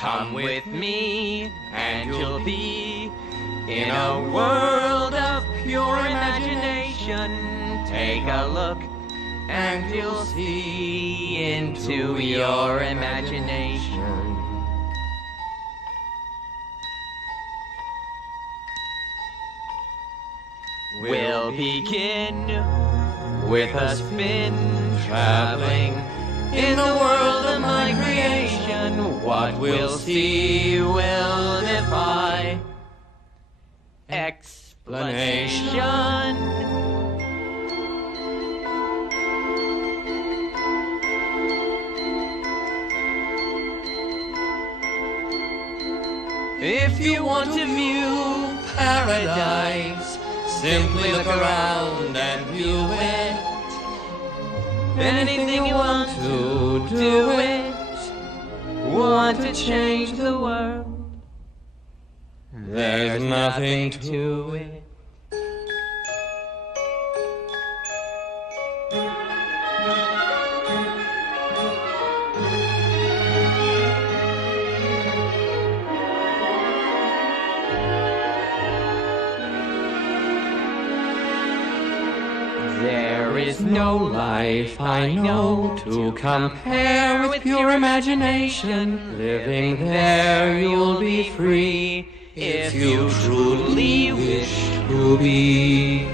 Come with me and you'll be in a world of pure imagination. Take a look and you'll see into your imagination. We'll begin with a spin, traveling in the world of my creation. What we'll see will defy explanation. If you want to view paradise, simply look around and view it. Anything you want to do it. Want to change the world, there's nothing to it. There is no life I know to compare with pure imagination. Living there you'll be free if you truly wish to be.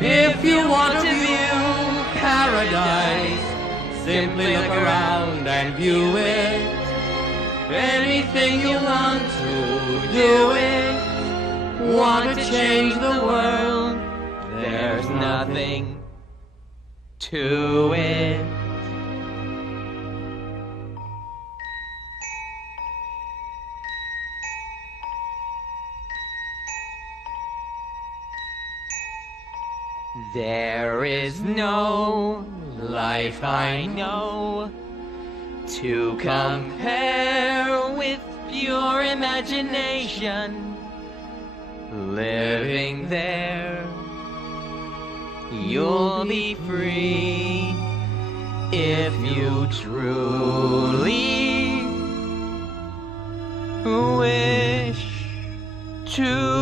If you want to view paradise, simply look around and view it. Anything you want to do it. Want to change the world, there's nothing to it. There is no life I know to compare with pure imagination. Living there, you'll be free if you truly wish to